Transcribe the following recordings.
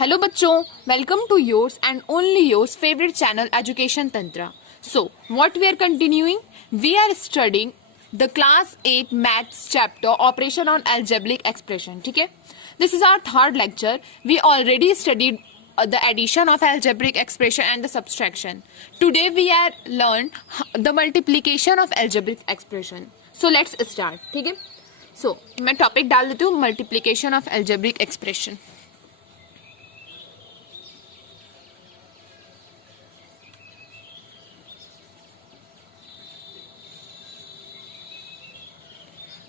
Hello बच्चों, welcome to yours and only yours favorite channel Education Tantra. So, what we are continuing? We are studying the class 8 maths chapter operation on algebraic expression. ठीक है? This is our third lecture. We already studied the addition of algebraic expression and the subtraction. Today we are learn the multiplication of algebraic expression. So let's start. ठीक है? So मैं topic डाल देती हूँ multiplication of algebraic expression.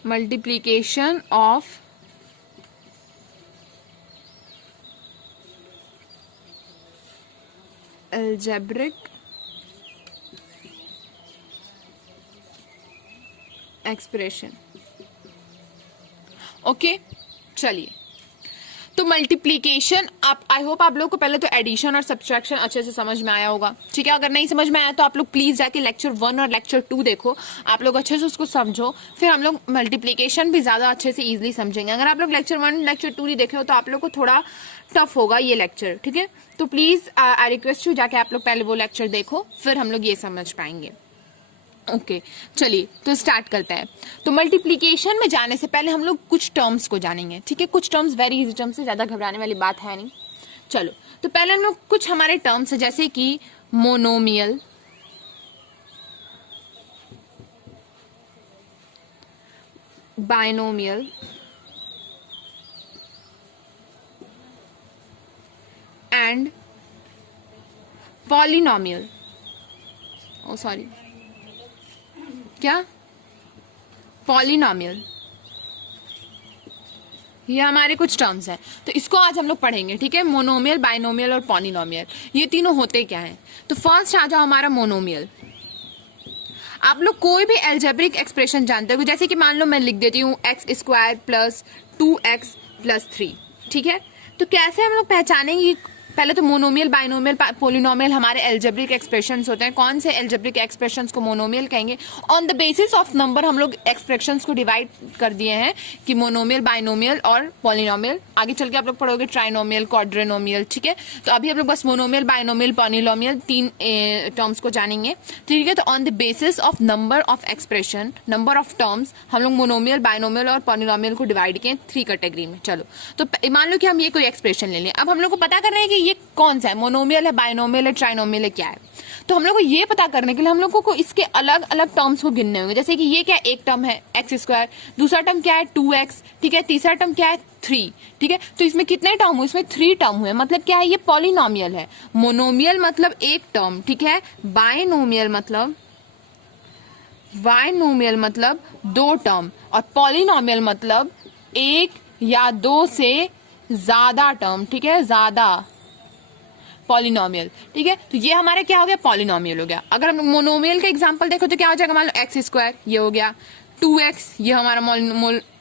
Multiplication of algebraic expression. Okay चलिए, तो multiplication आप आई hope आप लोग को पहले तो एडिशन और सब्ट्रैक्शन अच्छे से समझ में आया होगा. ठीक है, अगर नहीं समझ में आया तो आप लोग प्लीज जाके लेक्चर 1 और लेक्चर 2 देखो, आप लोग अच्छे से उसको समझो, फिर हम लोग मल्टीप्लीकेशन भी ज्यादा अच्छे से इजीली समझेंगे. अगर आप लोग लेक्चर 1 लेक्चर 2 नहीं देखे हो तो आप लोग को थोड़ा टफ होगा ये लेक्चर. ठीक है, तो प्लीज आई रिक्वेस्ट यू जाके आप लोग पहले वो लेक्चर देखो, फिर हम लोग ये समझ पाएंगे. ओके चलिए, तो स्टार्ट करते हैं. तो मल्टीप्लीकेशन में जाने से पहले हम लोग कुछ टर्म्स को जानेंगे. ठीक है, कुछ टर्म्स वेरी इजी टर्म्स है, ज्यादा घबराने वाली बात है नहीं. चलो, तो पहले हम लोग कुछ हमारे टर्म्स है जैसे कि monomial, binomial, and polynomial. Oh sorry, क्या? पॉलिनोमियल. ये हमारे कुछ टर्म्स हैं, तो इसको आज हम लोग पढ़ेंगे. ठीक है, मोनोमियल, बाइनोमियल और पॉलिनोमियल, ये तीनों होते क्या हैं. तो फर्स्ट आ जाओ हमारा मोनोमियल. आप लोग कोई भी एल्जेब्रिक एक्सप्रेशन जानते हो, जैसे कि मान लो मैं लिख देती हूँ x² प्लस 2x प्लस 3. ठीक है, तो कैसे हम लोग पहचानेंगे? पहले तो मोनोमियल, बाइनोमियल, पॉलिनोमियल हमारे एल्जेब्रिक एक्सप्रेशंस होते हैं. कौन से एल्जेब्रिक एक्सप्रेशंस को मोनोमियल कहेंगे? On the basis of number हम लोग एक्सप्रेशंस को डिवाइड कर दिए हैं कि मोनोमियल, बाइनोमियल और पॉलिनोमियल. आगे चल के आप लोग पढ़ोगे ट्राइनोमियल, क्वाड्रिनोमियल. ठीक है, तो अभी हम लोग बस मोनोमियल, बाइनोमियल, पॉलिनोमियल तीन टर्म्स को जानेंगे. ठीक है, तो on the basis of number of expression, number of terms, हम लोग मोनोमियल, बाइनोमियल और पॉलिनोमियल को डिवाइड किए 3 कैटेगरी में. चलो, तो मान लो कि हम ये कोई एक्सप्रेशन ले लें. अब हम लोग को पता करना है कि ये कौन सा है, मोनोमियल है, बाइनोमियल है, ट्राइनोमियल है, क्या है. तो हम लोग को ये पता करने के लिए हम लोगों को इसके अलग अलग टर्म्स को गिनने होंगे. जैसे कि ये क्या, एक टर्म है x², दूसरा टर्म क्या है 2x. ठीक है, तीसरा टर्म क्या है 3. ठीक है, तो इसमें कितने टर्म हुए? इसमें 3 टर्म हुए. मतलब क्या है, ये पॉलिनोमियल है. मोनोमियल मतलब एक टर्म. ठीक है, बाइनोमियल मतलब 2 टर्म, और पॉलिनोमियल मतलब 1 या 2 से ज्यादा टर्म. ठीक है, ज्यादा पॉलिनोमियल. ठीक है, तो ये हमारा क्या हो गया, पॉलिनोमियल हो गया. अगर हम मोनोमियल का एग्जांपल देखो तो क्या हो जाएगा, मान लो x², ये हो गया 2x, ये हमारा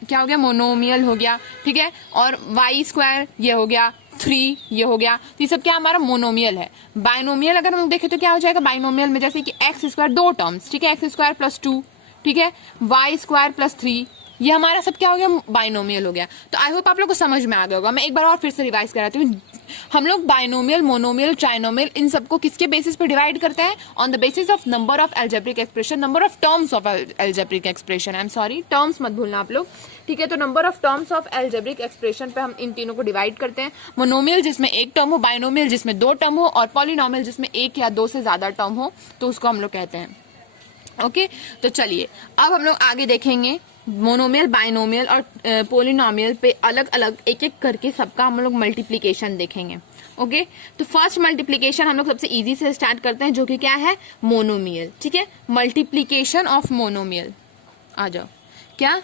क्या हो गया, मोनोमियल हो गया. ठीक है, और y² ये हो गया 3, ये हो गया. तो ये सब क्या हमारा मोनोमियल है. बाइनोमियल अगर हम देखें तो क्या हो जाएगा बाइनोमियल में, जैसे कि x² 2 टर्म्स. ठीक है, x² प्लस 2. ठीक है, y² प्लस 3, ये हमारा सब क्या हो गया, बाइनोमियल हो गया. तो आई होप आप लोग को समझ में आ गया होगा. मैं एक बार और फिर से रिवाइज कराती हूँ. हम लोग बाइनोमियल, मोनोमियल, ट्राइनोमियल इन सबको किसके बेसिस पे डिवाइड करते हैं? On the basis of number of algebraic expression, number of terms of algebraic expression. I am sorry, terms मत भूलना आप लोग. ठीक है, तो number of terms of algebraic expression पे हम इन तीनों को डिवाइड करते हैं. मोनोमियल जिसमें एक टर्म हो, बाइनोमियल जिसमें 2 टर्म हो, और पॉलिनोमियल जिसमें 1 या 2 से ज्यादा टर्म हो, तो उसको हम लोग कहते हैं. ओके, तो चलिए अब हम लोग आगे देखेंगे. मोनोमियल, बाइनोमियल और पॉलिनोमियल पे अलग अलग एक एक करके सबका हम लोग मल्टीप्लीकेशन देखेंगे. ओके, तो फर्स्ट मल्टीप्लीकेशन हम लोग सबसे इजी से स्टार्ट करते हैं, जो कि क्या है, मोनोमियल. ठीक है, मल्टीप्लीकेशन ऑफ मोनोमियल. आ जाओ, क्या,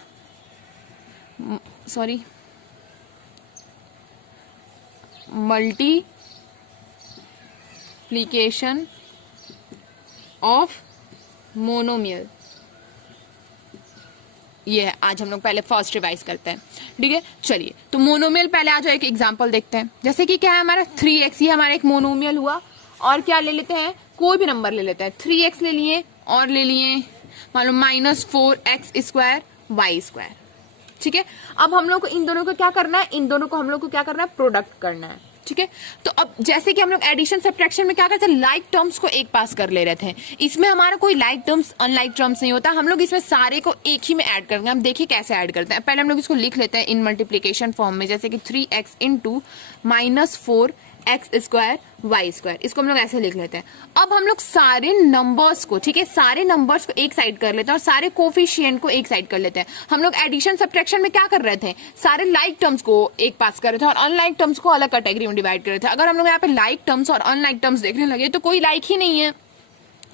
सॉरी, मल्टीप्लीकेशन ऑफ मोनोमियल, ये है. आज हम लोग पहले फर्स्ट रिवाइज करते हैं. ठीक है, चलिए, तो मोनोमियल पहले आ जाओ एक एग्जांपल देखते हैं. जैसे कि क्या है हमारा 3x, ये हमारा एक मोनोमियल हुआ. और क्या ले लेते हैं, कोई भी नंबर ले लेते हैं. 3x ले लिए और ले लिए मान लो -4x² y². ठीक है, अब हम लोग को इन दोनों को क्या करना है, इन दोनों को हम लोग को क्या करना है, प्रोडक्ट करना है. ठीक है। तो अब जैसे कि हम लोग एडिशन सब्ट्रैक्शन में क्या करते हैं, लाइक टर्म्स को एक पास कर ले रहे थे, इसमें हमारा कोई लाइक टर्म्स अनलाइक टर्म्स नहीं होता, हम लोग इसमें सारे को एक ही में ऐड करेंगे। हम देखिए कैसे ऐड करते हैं। पहले हम लोग इसको लिख लेते हैं इन मल्टीप्लीकेशन फॉर्म में, जैसे कि 3x इंटू -4x² y², इसको हम लोग ऐसे लिख लेते हैं। अब हम लोग सारे नंबर्स को, ठीक है, सारे नंबर्स को एक साइड कर लेते हैं और सारे कोफिशिएंट को एक साइड कर लेते हैं। हम लोग एडिशन सब्ट्रैक्शन में क्या कर रहे थे, सारे लाइक टर्म्स को एक पास कर रहे थे और अनलाइक टर्म्स को अलग कैटेगरी में डिवाइड कर रहे थे। अगर हम लोग यहाँ पे लाइक टर्म्स और अनलाइक टर्म्स देखने लगे तो कोई लाइक ही नहीं है,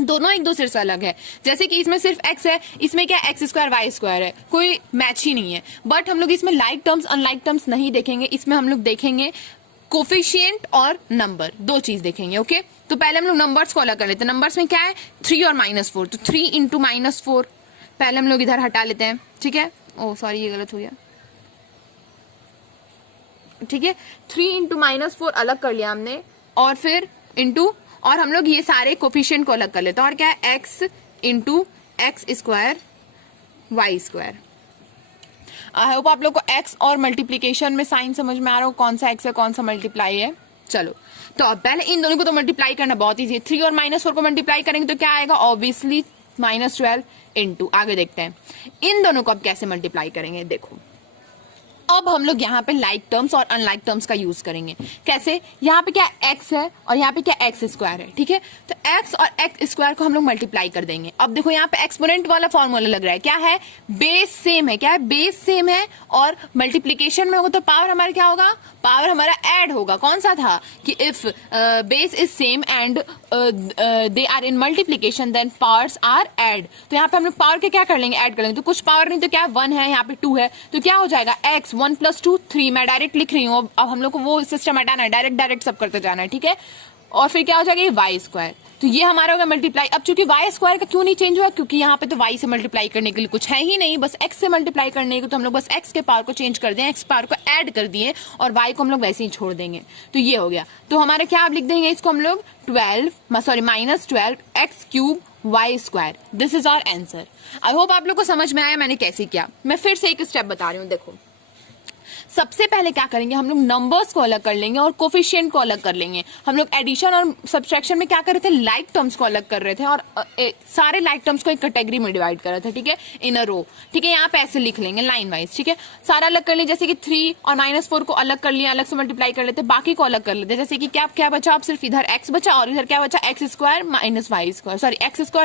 दोनों एक दूसरे से अलग है। जैसे कि इसमें सिर्फ x है, इसमें क्या x² y² है, कोई मैच ही नहीं है। बट हम लोग इसमें लाइक टर्म्स अनलाइक टर्म्स नहीं देखेंगे, इसमें हम लोग देखेंगे कोफिशिएंट और नंबर, दो चीज देखेंगे। ओके, तो पहले हम लोग नंबर्स को अलग कर लेते हैं। नंबर्स में क्या है, 3 और -4, तो 3 इंटू -4 पहले हम लोग इधर हटा लेते हैं, ठीक है। ओ सॉरी, ये गलत हो गया, ठीक है। 3 इंटू -4 अलग कर लिया हमने, और फिर इंटू, और हम लोग ये सारे कोफिशिएंट को अलग कर लेते हैं, और क्या है, x इंटू x² y²। आई होप आप लोग को x और मल्टीप्लीकेशन में साइन समझ में आ रहा हो, कौन सा x है कौन सा मल्टीप्लाई है। चलो, तो अब पहले इन दोनों को तो मल्टीप्लाई करना बहुत ईजी है। 3 और -4 को मल्टीप्लाई करेंगे तो क्या आएगा, ऑब्वियसली -12 इंटू, आगे देखते हैं इन दोनों को अब कैसे मल्टीप्लाई करेंगे। देखो, अब हम लोग यहाँ पे लाइक टर्म्स और अनलाइक टर्म्स का यूज करेंगे। कैसे, यहाँ पे क्या x है और यहाँ पे क्या x² है, ठीक है। तो x और x² को हम लोग मल्टीप्लाई कर देंगे। अब देखो यहाँ पे एक्सपोनेंट वाला फॉर्मूला लग रहा है, क्या है, बेस सेम है, क्या है, बेस सेम है, और मल्टीप्लीकेशन में होगा तो पावर हमारा क्या होगा, पावर हमारा ऐड होगा। कौन सा था कि if base is same and they are in multiplication then powers are add. तो यहाँ पे हम लोग पावर के क्या कर लेंगे, ऐड कर लेंगे। तो कुछ पावर नहीं तो क्या, 1 है, यहाँ पे 2 है, तो क्या हो जाएगा, x 1 + 2 3। मैं डायरेक्ट लिख रही हूँ, अब हम लोग को वो सिस्टम हटाना है, डायरेक्ट सब करते जाना है, ठीक है। और फिर क्या हो जाएगा, ये y², तो ये हमारा होगा मल्टीप्लाई। अब चूंकि y² का क्यों नहीं चेंज हुआ, क्योंकि यहाँ पे तो y से मल्टीप्लाई करने के लिए कुछ है ही नहीं, बस x से मल्टीप्लाई करने के, तो हम लोग बस x के पावर को चेंज कर दें, x पावर को ऐड कर दिए और y को हम लोग वैसे ही छोड़ देंगे। तो ये हो गया। तो हमारा क्या, आप लिख देंगे इसको हम लोग -12 x³ y²। This is our answer. I hope आप लोग को समझ में आया मैंने कैसे किया। मैं फिर से एक स्टेप बता रही हूँ। देखो, सबसे पहले क्या करेंगे, हम लोग नंबर्स को अलग कर लेंगे और कोफिशिएंट को अलग कर लेंगे। हम लोग एडिशन और सब्ट्रैक्शन में क्या कर रहे थे, लाइक टर्म्स को अलग कर रहे थे और सारे लाइक टर्म्स को एक कैटेगरी में डिवाइड कर रहे थे, ठीक है, इन अ रो, ठीक है। यहाँ पे ऐसे लिख लेंगे लाइन वाइज, ठीक है। सारा अलग कर लेंगे, जैसे कि 3 और -4 को अलग कर लिया, अलग से मल्टीप्लाई कर लेते, बाकी को अलग कर लेते, जैसे कि क्या बचा, अब सिर्फ इधर x बचा और इधर क्या बचा, x²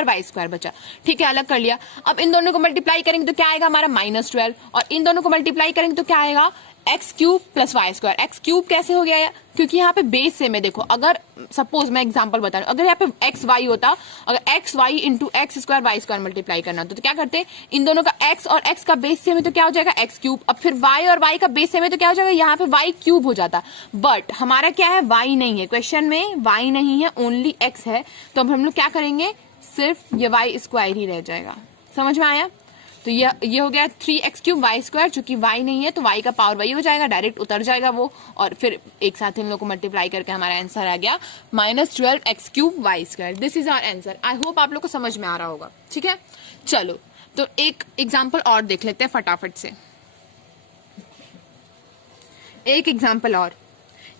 y² बचा, ठीक है, अलग कर लिया। अब इन दोनों को मल्टीप्लाई करेंगे तो क्या आएगा हमारा -12, और इन दोनों को मल्टीप्लाई करेंगे तो क्या आएगा, x³ + y²। x³ कैसे हो गया, क्योंकि यहाँ पे बेस सेम है। देखो, अगर सपोज मैं एग्जांपल बता रही हूँ, अगर यहाँ पे xy होता, अगर xy into x² y² multiply करना तो क्या करते, इन दोनों का x और x का बेस सेम है तो क्या हो जाएगा, x³। अब फिर y और y का बेस सेम है तो क्या हो जाएगा, यहाँ पे y³ हो जाता। बट हमारा क्या है, y नहीं है, क्वेश्चन में y नहीं है, ओनली x है। तो अब हम लोग क्या करेंगे, सिर्फ ये y² ही रह जाएगा। समझ में आया। तो ये हो गया 3x³ y², चूंकि y नहीं है तो y का पावर वही हो जाएगा, डायरेक्ट उतर जाएगा वो, और फिर एक साथ इन लोग को मल्टीप्लाई करके हमारा आंसर आ गया -12x³ y²। This is our answer. I hope आप लोग को समझ में आ रहा होगा, ठीक है। चलो, तो एक एग्जाम्पल और देख लेते हैं फटाफट से। एक एग्जाम्पल और,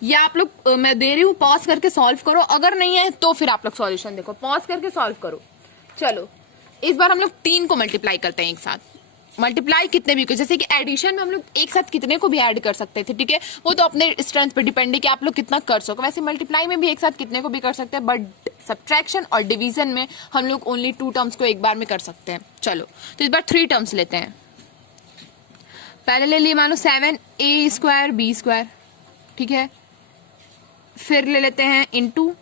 ये आप लोग मैं दे रही हूँ, पॉज करके सॉल्व करो, अगर नहीं है तो फिर आप लोग सॉल्यूशन देखो, पॉज करके सॉल्व करो। चलो, इस बार हम लोग 3 को मल्टीप्लाई करते हैं एक साथ। मल्टीप्लाई कितने भी, जैसे कि एडिशन में हम लोग एक साथ कितने को भी ऐड कर सकते थे, ठीक है, वो तो अपने स्ट्रेंथ पे डिपेंड है कि आप लोग कितना कर सको। वैसे मल्टीप्लाई में भी एक साथ कितने को भी कर सकते हैं, बट सब्ट्रैक्शन और डिवीजन में हम लोग ओनली 2 टर्म्स को एक बार में कर सकते हैं। चलो, तो इस बार 3 टर्म्स लेते हैं। पहले ले लिए मानो 7a² b², ठीक है। फिर ले लेते हैं इंटू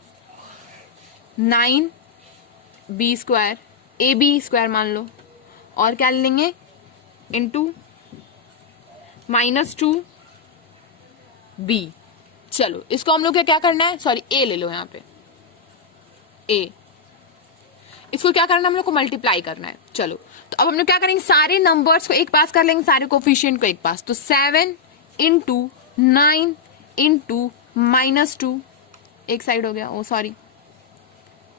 9b², ab² मान लो, और क्या ले लेंगे, इंटू -2b। चलो, इसको हम लोग क्या करना है, सॉरी a ले लो, यहाँ पे a, इसको क्या करना है, हम लोग को मल्टीप्लाई करना है। चलो, तो अब हम लोग क्या करेंगे, सारे नंबर्स को एक पास कर लेंगे, सारे कोफिशिएंट को एक पास। तो 7 इंटू 9 इंटू -2, एक साइड हो गया, ओ सॉरी,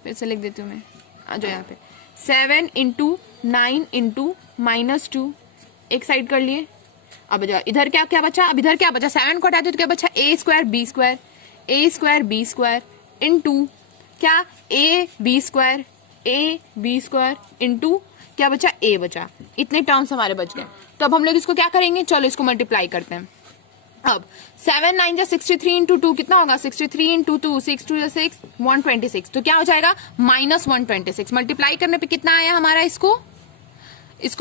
फिर से लिख देती हूँ मैं, आ जाओ यहाँ पे, 7 इंटू 9 इंटू -2, एक साइड कर लिए। अब जाओ, इधर क्या बचा, अब इधर क्या बचा, 7 को हटा दो तो क्या बचा, a² b², ए स्क्वायर बी स्क्वायर इंटू क्या ए बी स्क्वायर इंटू क्या बचा ए बचा। इतने टर्म्स हमारे बच गए। तो अब हम लोग इसको क्या करेंगे, चलो इसको मल्टीप्लाई करते हैं। अब 7 9 जा 63 इंटू 2 कितना होगा, 63 इंटू 2 6 2 6 126। तो क्या हो जाएगा -126। मल्टीप्लाई करने पे कितना आया हमारा, इसको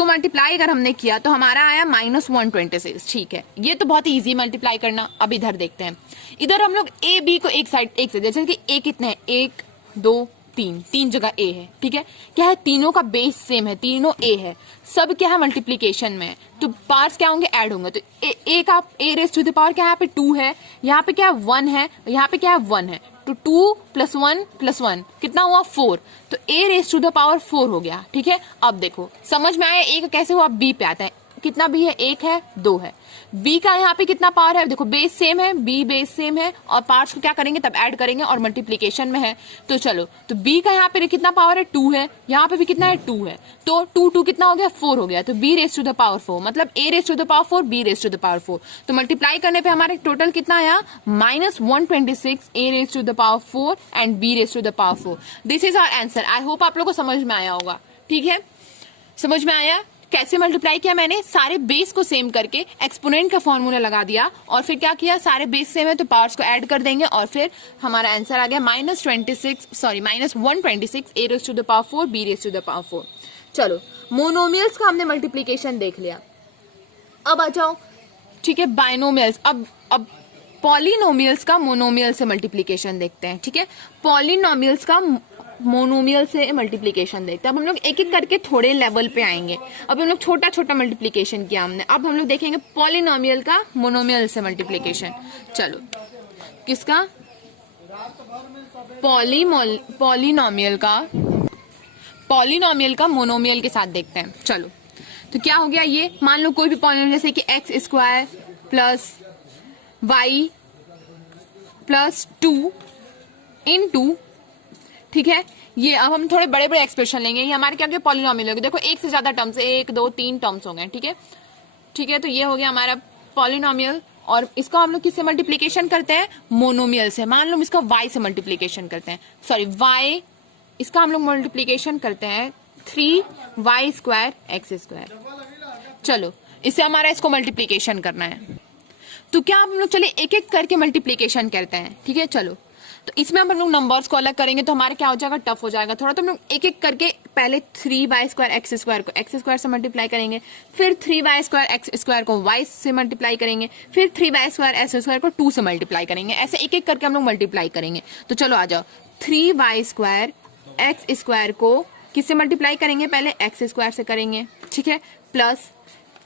मल्टीप्लाई अगर हमने किया तो हमारा आया -126। ठीक है, ये तो बहुत इजी मल्टीप्लाई करना। अब इधर देखते हैं, इधर हम लोग ए बी को एक से जैसे कि ए कितने हैं, 1 2 3, 3 जगह ए है। ठीक है, क्या है, तीनों का बेस सेम है, तीनों ए है, सब क्या है मल्टीप्लीकेशन में है, तो पार्ट्स क्या होंगे, ऐड होंगे। तो ए का ए रेज़ टू द पावर क्या है, यहाँ पे 2 है, यहाँ पे क्या है 1 है, यहाँ पे क्या है 1 है, तो 2 + 1 + 1 कितना हुआ 4। तो ए रेज़ टू द पावर 4 हो गया। ठीक है, अब देखो समझ में आया ए का कैसे हुआ। बी पे आता है, कितना बी है, 1 है 2 है। बी का यहाँ पे कितना पावर है, देखो बेस सेम है, बी बेस सेम है, और पार्ट्स को क्या करेंगे तब ऐड करेंगे, और मल्टीप्लीकेशन में है। तो चलो, तो बी का यहाँ पे कितना पावर है, 2 है, यहाँ पे भी कितना है 2 है, तो 2 कितना हो गया 4 हो गया। तो B raise to the power 4 मतलब A raise to the power 4 B raise to the power 4। तो मल्टीप्लाई करने पे हमारे टोटल कितना आया, -126 A raise to the power 4 and B raise to the power 4। This is our answer. I hope आप लोगों को समझ में आया होगा। ठीक है, समझ में आया कैसे मल्टीप्लाई किया मैंने, सारे बेस को सेम करके एक्सपोनेंट का फॉर्मूला लगा दिया, और फिर क्या किया, सारे बेस सेम है तो पावर्स को ऐड कर देंगे, और फिर हमारा आंसर आ गया -126 A raise to the power 4 B raise to the power 4। चलो, मोनोमियल्स का हमने मल्टीप्लीकेशन देख लिया। अब आ जाओ, ठीक है, बाइनोमियल्स। अब पॉलिनोमियल्स का मोनोमियल से मल्टीप्लीकेशन देखते हैं। ठीक है, पॉलिनोमियल्स का मोनोमियल से मल्टीप्लीकेशन देखते हैं। अब हम लोग एक एक करके थोड़े लेवल पे आएंगे। अब हम लोग छोटा छोटा मल्टीप्लीकेशन किया हमने, अब हम लोग देखेंगे पॉलिनोमियल का मोनोमियल से मल्टीप्लीकेशन। चलो, किसका, पॉलिनोमियल का मोनोमियल के साथ देखते हैं। चलो, तो क्या हो गया, ये मान लो कोई भी पॉलिनोमियल जैसे कि x² + y + 2 इंटू, ठीक है, ये अब हम थोड़े बड़े बड़े एक्सप्रेशन लेंगे। ये हमारे क्या हो गया, पॉलिनोमियल हो गया। देखो एक से ज्यादा टर्म्स, 1 2 3 टर्म्स हो गए। ठीक है, ठीक है, तो ये हो गया हमारा पॉलिनोमियल, और इसका हम लोग किससे मल्टीप्लीकेशन करते हैं, मोनोमियल से। मान लो इसका y से मल्टीप्लीकेशन करते हैं, सॉरी y, इसका हम लोग मल्टीप्लीकेशन करते हैं 3y² x²। चलो, इससे हमारा इसको मल्टीप्लीकेशन करना है, तो क्या हम लोग चले एक एक करके मल्टीप्लीकेशन करते हैं। ठीक है, चलो, तो इसमें हम लोग नंबर्स को अलग करेंगे तो हमारे क्या हो जाएगा, टफ हो जाएगा थोड़ा। तो हम लोग एक एक करके पहले 3y² x² को x² से मल्टीप्लाई करेंगे, फिर 3y² x² को y से मल्टीप्लाई करेंगे, फिर 3y² s² को 2 से मल्टीप्लाई करेंगे। ऐसे एक एक करके हम लोग मल्टीप्लाई करेंगे। तो चलो आ जाओ, 3y² x² को किससे मल्टीप्लाई करेंगे, पहले x² से करेंगे। ठीक है, प्लस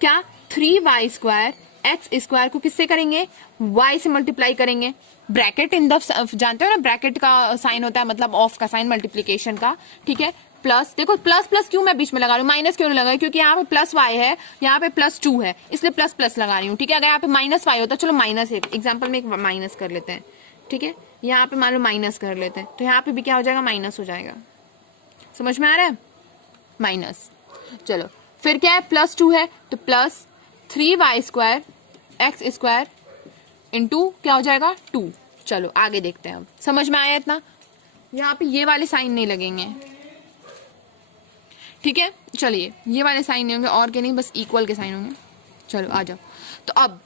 क्या 3y² x² को किससे करेंगे, y से मल्टीप्लाई करेंगे। ब्रैकेट इन द, जानते हो ना ब्रैकेट का साइन होता है, मतलब ऑफ का साइन मल्टीप्लीकेशन का। ठीक है, प्लस, देखो प्लस प्लस क्यों मैं बीच में लगा रही हूँ, माइनस क्यों नहीं लगा रही, क्योंकि यहाँ पे +y है, यहाँ पे +2 है, इसलिए प्लस प्लस लगा रही हूँ। ठीक है, अगर यहाँ पे -y होता, चलो माइनस, एग्जाम्पल में एक माइनस कर लेते हैं। ठीक है, यहाँ पे मान लो माइनस कर लेते हैं, तो यहाँ पे भी क्या हो जाएगा, माइनस हो जाएगा। समझ में आ रहा है, माइनस। चलो, फिर क्या है, +2 है, तो प्लस 3y² x² इंटू क्या हो जाएगा 2। चलो आगे देखते हैं, अब समझ में आया इतना। यहाँ पे ये वाले साइन नहीं लगेंगे। ठीक है, चलिए, ये वाले साइन नहीं होंगे, और के नहीं, बस इक्वल के साइन होंगे। चलो आ जाओ, तो अब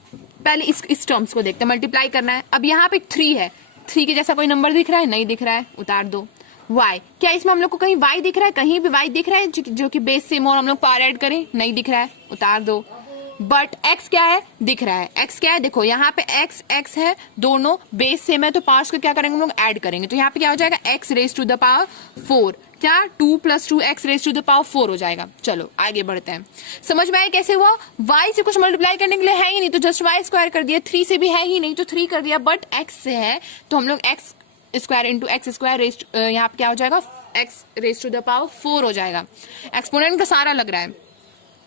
पहले इस टर्म्स को देखते हैं, मल्टीप्लाई करना है। अब यहाँ पे 3 है, 3 के जैसा कोई नंबर दिख रहा है, नहीं दिख रहा है, उतार दो। y, क्या इसमें हम लोग को कहीं y दिख रहा है, कहीं भी y दिख रहा है जो कि बेस सेम और हम लोग पावर ऐड करें, नहीं दिख रहा है, उतार दो। बट x क्या है, दिख रहा है। x क्या है, देखो यहाँ पे x है, दोनों बेस सेम है, तो पावर्स को क्या करेंगे हम लोग, ऐड करेंगे। तो यहाँ पे क्या हो जाएगा, x raise to the power 4, क्या 2 + 2 x raise to the power 4 हो जाएगा। चलो आगे बढ़ते हैं, समझ में आया कैसे हुआ। y से कुछ मल्टीप्लाई करने के लिए है ही नहीं, तो जस्ट y² कर दिया। 3 से भी है ही नहीं, तो 3 कर दिया। बट x से है, तो हम लोग x² इंटू x² रेज़, यहाँ पे क्या हो जाएगा, x raise to the power 4 हो जाएगा। एक्सपोनेंट का सारा लग रहा है।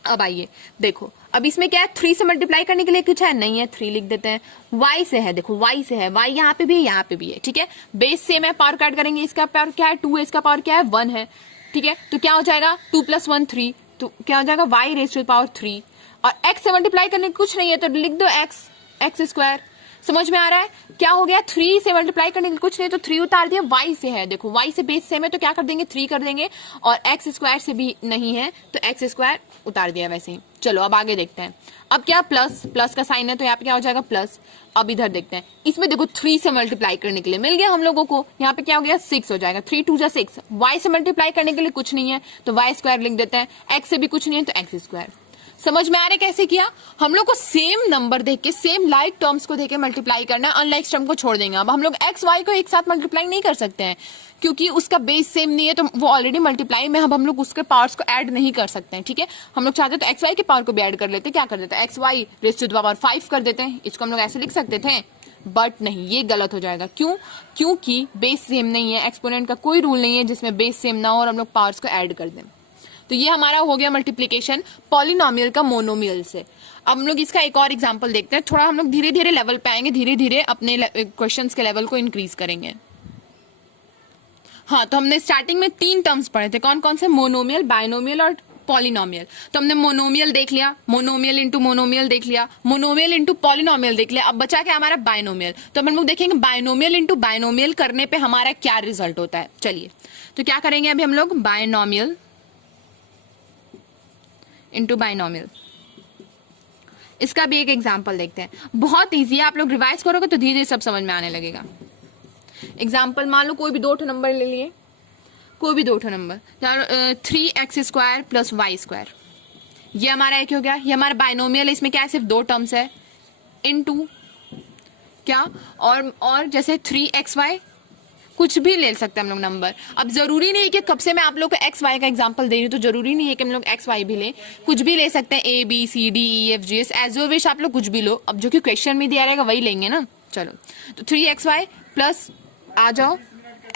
अब आइए देखो, अब इसमें क्या है, 3 से मल्टीप्लाई करने के लिए कुछ है नहीं है, 3 लिख देते हैं। y से है, देखो y से है, y यहाँ पे भी है, यहाँ पे भी है। ठीक है, बेस सेम है, पावर काट करेंगे, इसका पावर क्या है 2 है, इसका पावर क्या है 1 है। ठीक है, तो क्या हो जाएगा 2 + 1 3, तो क्या हो जाएगा y raise to the power 3। और x से मल्टीप्लाई करने कुछ नहीं है, तो लिख दो x² समझ में आ रहा है? क्या हो गया, 3 से मल्टीप्लाई करने के लिए कुछ नहीं तो 3 उतार दिया, y से है, देखो y से बेस सेम है तो क्या कर देंगे 3 कर देंगे, और x स्क्वायर से भी नहीं है तो x स्क्वायर उतार दिया वैसे ही। चलो अब आगे देखते हैं। अब क्या, प्लस, प्लस का साइन है तो यहाँ पे क्या हो जाएगा प्लस। अब इधर देखते हैं, इसमें देखो 3 से मल्टीप्लाई करने के लिए मिल गया हम लोगों को, यहाँ पे क्या हो गया 6 हो जाएगा, 3 2 जा 6। y से मल्टीप्लाई करने के लिए कुछ नहीं है तो y स्क्वायर लिख देते हैं, x से भी कुछ नहीं है तो x स्क्वायर। समझ में आ रहा है कैसे किया? हम लोग को सेम नंबर देख के, सेम लाइक टर्म्स को देख के मल्टीप्लाई करना है, अनलाइक टर्म को छोड़ देंगे। अब हम लोग एक्स वाई को एक साथ मल्टीप्लाई नहीं कर सकते हैं क्योंकि उसका बेस सेम नहीं है, तो वो ऑलरेडी मल्टीप्लाई में, अब हम लोग उसके पावर्स को ऐड नहीं कर सकते हैं, ठीक है। हम लोग चाहते तो एक्स वाई के पावर को भी ऐड कर लेते, क्या कर देते हैं x y raise to the power 5 कर देते हैं, इसको हम लोग ऐसे लिख सकते थे, बट नहीं, ये गलत हो जाएगा। क्यों? क्योंकि बेस सेम नहीं है, एक्सपोनेंट का कोई रूल नहीं है जिसमें बेस सेम ना हो और हम लोग पावर्स को ऐड कर दें। तो ये हमारा हो गया मल्टीप्लिकेशन पॉलिनोमियल का मोनोमियल से। अब हम लोग इसका एक और एग्जांपल देखते हैं, थोड़ा हम लोग धीरे धीरे लेवल पे आएंगे, धीरे धीरे अपने क्वेश्चंस के लेवल को इंक्रीज करेंगे। हाँ, तो हमने स्टार्टिंग में 3 टर्म्स पढ़े थे, कौन कौन से, मोनोमियल, बायनोमियल और पॉलिनोमियल। तो हमने मोनोमियल देख लिया, मोनोमियल इंटू मोनोमियल देख लिया, मोनोमियल इंटू पॉलिनोमियल देख लिया। अब बचा क्या हमारा, बायनोमियल। तो हम लोग देखेंगे बायनोमियल इंटू बायनोमियल करने पे हमारा क्या रिजल्ट होता है। चलिए तो क्या करेंगे अभी हम लोग, बायनोमियल इंटू बायनोमियल। इसका भी एक एग्जाम्पल देखते हैं, बहुत इजी है, आप लोग रिवाइज करोगे तो धीरे धीरे सब समझ में आने लगेगा। एग्जाम्पल मान लो कोई भी 2 नंबर ले लिए, कोई भी 2 number, 3x square plus y square, ये हमारा एक हो गया, ये हमारा बायनोमियल है, इसमें क्या है सिर्फ 2 टर्म्स है, इनटू क्या, और जैसे 3xy, कुछ भी ले सकते हैं हम लोग नंबर। अब जरूरी नहीं है कि कब से मैं आप लोग को एक्स वाई का एग्जांपल दे रही हूँ तो जरूरी नहीं है कि हम लोग एक्स वाई भी लें, कुछ भी ले सकते हैं, A B C D E F G S, as your wish, आप लोग कुछ भी लो। अब जो कि क्वेश्चन में दिया रहेगा वही लेंगे ना। चलो तो 3xy प्लस आ जाओ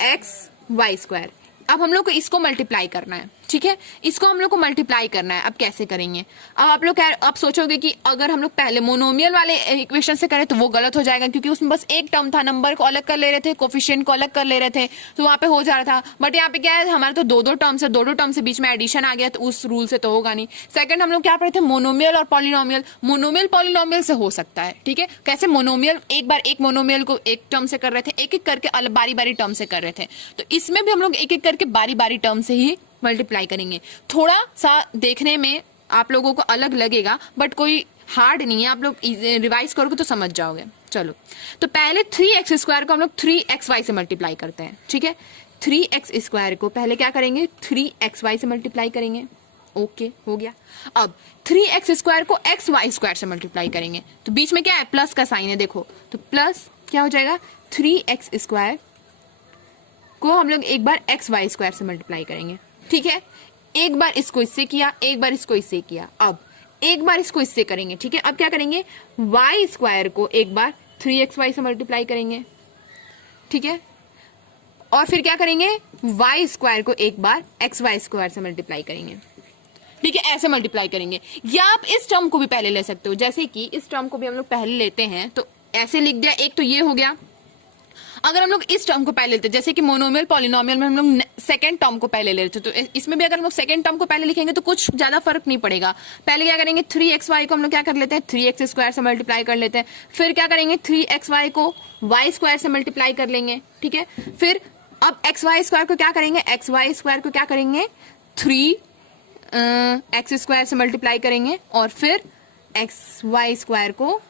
एक्स वाई स्क्वायर। अब हम लोग को इसको मल्टीप्लाई करना है, ठीक है, इसको हम लोग को मल्टीप्लाई करना है। अब कैसे करेंगे? अब आप लोग आप सोचोगे कि अगर हम लोग पहले मोनोमियल वाले इक्वेशन से करें तो वो गलत हो जाएगा क्योंकि उसमें बस एक टर्म था, नंबर को अलग कर ले रहे थे, कोफिशिएंट को अलग कर ले रहे थे, तो वहां पे हो जा रहा था। बट यहाँ पे क्या है, हमारे तो 2 टर्म्स है, 2 टर्म से बीच में एडिशन आ गया तो उस रूल से तो होगा नहीं। सेकंड हम लोग क्या पढ़े थे, मोनोमियल और पॉलिनोमियल। मोनोमियल पॉलिनोमियल से हो सकता है, ठीक है। कैसे, मोनोमियल एक बार एक मोनोमियल को एक टर्म से कर रहे थे, एक एक करके बारी बारी टर्म से कर रहे थे, तो इसमें भी हम लोग एक एक करके बारी बारी टर्म से ही मल्टीप्लाई करेंगे। थोड़ा सा देखने में आप लोगों को अलग लगेगा बट कोई हार्ड नहीं है, आप लोग रिवाइज करोगे तो समझ जाओगे। चलो तो पहले 3x स्क्वायर को हम लोग 3xy से मल्टीप्लाई करते हैं, ठीक है। 3x स्क्वायर को पहले क्या करेंगे, 3xy से मल्टीप्लाई करेंगे, ओके हो गया। अब 3x स्क्वायर को xy स्क्वायर से मल्टीप्लाई करेंगे, तो बीच में क्या है, प्लस का साइन है, देखो तो प्लस क्या हो जाएगा, 3x स्क्वायर को हम लोग एक बार xy स्क्वायर से मल्टीप्लाई करेंगे, ठीक है। एक बार इसको इससे किया, एक बार इसको इससे किया, अब एक बार इसको इससे करेंगे, ठीक है। अब क्या करेंगे, y स्क्वायर को एक बार 3xy से मल्टीप्लाई करेंगे, ठीक है, और फिर क्या करेंगे, y स्क्वायर को एक बार xy स्क्वायर से मल्टीप्लाई करेंगे, ठीक है। ऐसे मल्टीप्लाई करेंगे, या आप इस टर्म को भी पहले ले सकते हो, जैसे कि इस टर्म को भी हम लोग पहले लेते हैं तो ऐसे लिख दिया, एक तो ये हो गया। अगर हम लोग इस टर्म को पहले लेते, जैसे कि मोनोमियल पॉलिनोमियल में हम लोग सेकंड टर्म को पहले ले लेते, तो इसमें भी अगर हम लोग सेकंड टर्म को पहले लिखेंगे तो कुछ ज्यादा फर्क नहीं पड़ेगा। पहले क्या करेंगे, 3xy को हम लोग क्या कर लेते हैं, 3x स्क्वायर से मल्टीप्लाई कर लेते हैं, फिर क्या करेंगे, 3xy को y स्क्वायर से मल्टीप्लाई कर लेंगे, ठीक है। फिर अब xy स्क्वायर को क्या करेंगे, xy स्क्वायर को क्या करेंगे, 3x स्क्वायर से मल्टीप्लाई करेंगे, और फिर xy स्क्वायर को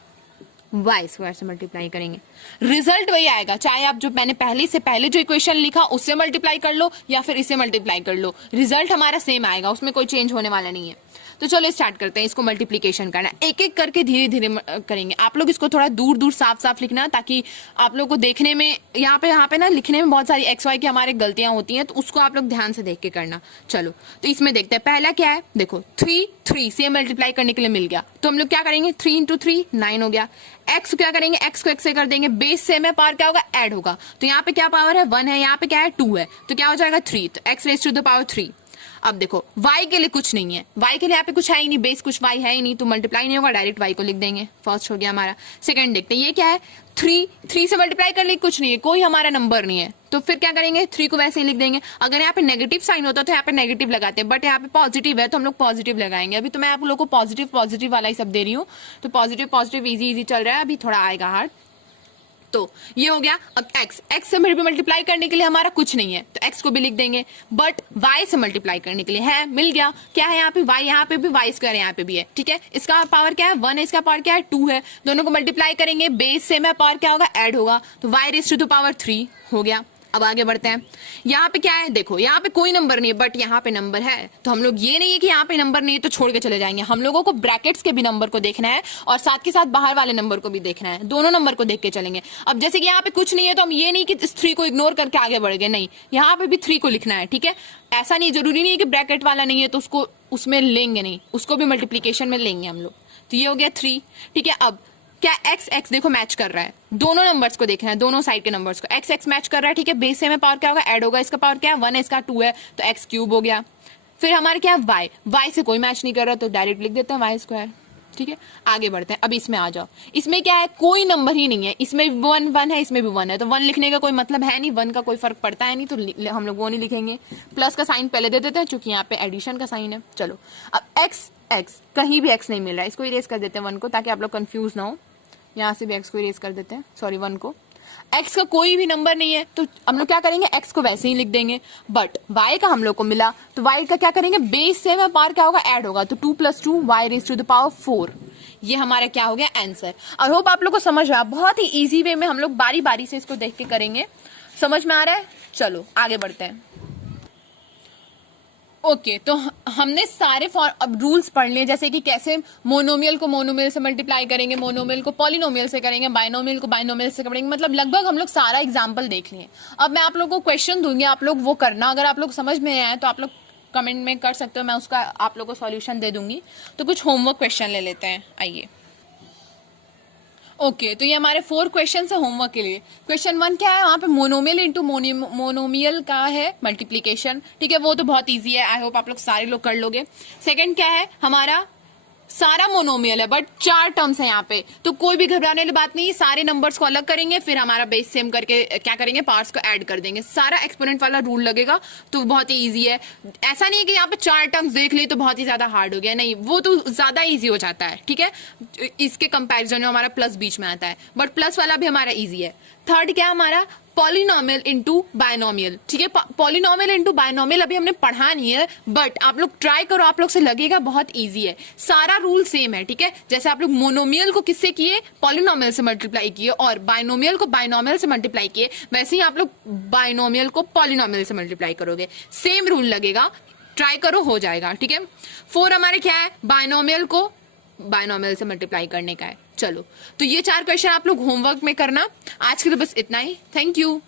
y स्क्वायर से मल्टीप्लाई करेंगे। रिजल्ट वही आएगा, चाहे आप जो मैंने पहले जो इक्वेशन लिखा उससे मल्टीप्लाई कर लो या फिर इससे मल्टीप्लाई कर लो, रिजल्ट हमारा सेम आएगा, उसमें कोई चेंज होने वाला नहीं है। तो चलो स्टार्ट करते हैं इसको मल्टीप्लिकेशन करना, एक एक करके धीरे धीरे करेंगे। आप लोग इसको थोड़ा दूर दूर साफ साफ लिखना ताकि आप लोग को देखने में, यहाँ पे ना लिखने में बहुत सारी एक्स वाई की हमारे गलतियां होती हैं, तो उसको आप लोग ध्यान से देख के करना। चलो तो इसमें देखते हैं, पहला क्या है, देखो 3 से मल्टीप्लाई करने के लिए मिल गया, तो हम लोग क्या करेंगे, 3 इंटू 3 9 हो गया। एक्स क्या करेंगे, एक्स को एक्स से कर देंगे, बेस सेम है, पावर क्या होगा, ऐड होगा, तो यहाँ पे क्या पावर है 1 है, यहाँ पे क्या है 2 है, तो क्या हो जाएगा 3, तो x raise to the power 3। अब देखो y के लिए कुछ नहीं है, y के लिए यहाँ पे कुछ है ही नहीं, बेस कुछ y है ही नहीं, तो मल्टीप्लाई नहीं होगा, डायरेक्ट y को लिख देंगे। फर्स्ट हो गया हमारा। सेकंड देखते हैं, ये क्या है, 3 से मल्टीप्लाई करने की कुछ नहीं है, कोई हमारा नंबर नहीं है, तो फिर क्या करेंगे, 3 को वैसे ही लिख देंगे। अगर यहाँ पे नेगेटिव साइन होता तो यहाँ पे नेगेटिव लगाते हैं, बट यहाँ पे पॉजिटिव है तो हम लोग पॉजिटिव लगाएंगे। अभी तो मैं आप लोग को पॉजिटिव वाला ही सब दे रही हूँ, तो पॉजिटिव इजी चल रहा है, अभी थोड़ा आएगा हार्ड। तो ये हो गया। अब x से मल्टीप्लाई करने के लिए हमारा कुछ नहीं है तो x को भी लिख देंगे, बट y से मल्टीप्लाई करने के लिए है, मिल गया। क्या है यहाँ पे y, यहाँ पे भी y स्क्वायर यहाँ पे भी है, ठीक है। इसका पावर क्या है 1 है, इसका पावर क्या है 2 है, दोनों को मल्टीप्लाई करेंगे, बेस से में पावर क्या होगा ऐड होगा, तो y raise to the power 3 हो गया। अब आगे बढ़ते हैं। यहाँ पे क्या है देखो, यहाँ पे कोई नंबर नहीं है बट यहाँ पे नंबर है, तो हम लोग ये नहीं है कि यहाँ पे नंबर नहीं है तो छोड़ के चले जाएंगे, हम लोगों को ब्रैकेट्स के भी नंबर को देखना है और साथ के साथ बाहर वाले नंबर को भी देखना है, दोनों नंबर को देख के चलेंगे। अब जैसे कि यहाँ पे कुछ नहीं है तो हम ये नहीं कि इस 3 को इग्नोर करके आगे बढ़ गए, नहीं, यहाँ पे भी 3 को लिखना है, ठीक है। ऐसा नहीं, जरूरी नहीं है कि ब्रैकेट वाला नहीं है तो उसको उसमें लेंगे नहीं, उसको भी मल्टीप्लीकेशन में लेंगे हम लोग। तो ये हो गया 3, ठीक है। अब क्या x देखो मैच कर रहा है, दोनों नंबर्स को देखना है, दोनों साइड के नंबर्स को, x मैच कर रहा है, ठीक है। बेस से में पावर क्या होगा ऐड होगा, इसका पावर क्या है 1 है, इसका 2 है, तो x क्यूब हो गया। फिर हमारे क्या है y से कोई मैच नहीं कर रहा तो डायरेक्ट लिख देते हैं y स्क्वायर, ठीक है। आगे बढ़ते हैं। अब इसमें आ जाओ, इसमें क्या है कोई नंबर ही नहीं है, इसमें 1 है, इसमें भी 1 है, तो 1 लिखने का कोई मतलब है नहीं, 1 का कोई फर्क पड़ता है नहीं, तो हम लोग वो नहीं लिखेंगे। प्लस का साइन पहले दे देते हैं क्योंकि यहाँ पे एडिशन का साइन है। चलो अब x कहीं भी x नहीं मिल रहा है, इसको इरेज कर देते हैं 1 को, ताकि आप लोग कंफ्यूज ना हो। यहाँ से भी x को इरेज कर देते हैं, सॉरी 1 को। x का कोई भी नंबर नहीं है तो हम लोग क्या करेंगे x को वैसे ही लिख देंगे, बट y का हम लोग को मिला तो y का क्या करेंगे, बेस से में पावर क्या होगा ऐड होगा, तो 2 + 2 y raise to the power 4, ये हमारा क्या हो गया आंसर। और होप आप लोग को समझ रहा है, बहुत ही इजी वे में हम लोग बारी बारी से इसको देख के करेंगे, समझ में आ रहा है। चलो आगे बढ़ते हैं। ओके तो हमने सारे अब रूल्स पढ़ लिए, जैसे कि कैसे मोनोमियल को मोनोमियल से मल्टीप्लाई करेंगे, मोनोमियल को पॉलिनोमियल से करेंगे, बाइनोमियल को बाइनोमियल से करेंगे, मतलब लगभग हम लोग सारा एग्जाम्पल देख लिए। अब मैं आप लोगों को क्वेश्चन दूंगी, आप लोग वो करना, अगर आप लोग समझ में आए तो आप लोग कमेंट में कर सकते हो, मैं उसका आप लोग को सॉल्यूशन दे दूंगी। तो कुछ होमवर्क क्वेश्चन ले लेते हैं, आइए। ओके तो ये हमारे 4 क्वेश्चन है होमवर्क के लिए। क्वेश्चन 1 क्या है, वहां पे मोनोमियल इंटू मोनोमियल का है मल्टीप्लीकेशन, ठीक है, वो तो बहुत इजी है, आई होप आप लोग सारे लोग कर लोगे। सेकंड क्या है, हमारा सारा मोनोमियल है बट 4 टर्म्स है यहाँ पे, तो कोई भी घबराने वाली बात नहीं, सारे नंबर्स को अलग करेंगे, फिर हमारा बेस सेम करके क्या करेंगे, पार्ट्स को ऐड कर देंगे, सारा एक्सपोनेंट वाला रूल लगेगा, तो बहुत ही इजी है। ऐसा नहीं है कि यहाँ पे 4 टर्म्स देख ली तो बहुत ही ज्यादा हार्ड हो गया, नहीं, वो तो ज्यादा इजी हो जाता है, ठीक है। इसके कंपेरिजन में हमारा प्लस बीच में आता है, बट प्लस वाला भी हमारा ईजी है। थर्ड क्या हमारा, पॉलिनोमियल इंटू बायनोमियल, ठीक है। पॉलिनोमियल इंटू बायनोमियल अभी हमने पढ़ा नहीं है, बट आप लोग ट्राई करो, आप लोग से लगेगा बहुत इजी है, सारा रूल सेम है, ठीक है। जैसे आप लोग मोनोमियल को किससे किए, पॉलिनोमियल से मल्टीप्लाई किए, और बायनोमियल को बायनोमियल से मल्टीप्लाई किए, वैसे ही आप लोग बायनोमियल को पॉलिनोमियल से मल्टीप्लाई करोगे, सेम रूल लगेगा, ट्राई करो हो जाएगा, ठीक है। 4 हमारे क्या है, बायनोमियल को बायनोमियल से मल्टीप्लाई करने का है। चलो तो ये 4 क्वेश्चन आप लोग होमवर्क में करना। आज के लिए बस इतना ही, थैंक यू।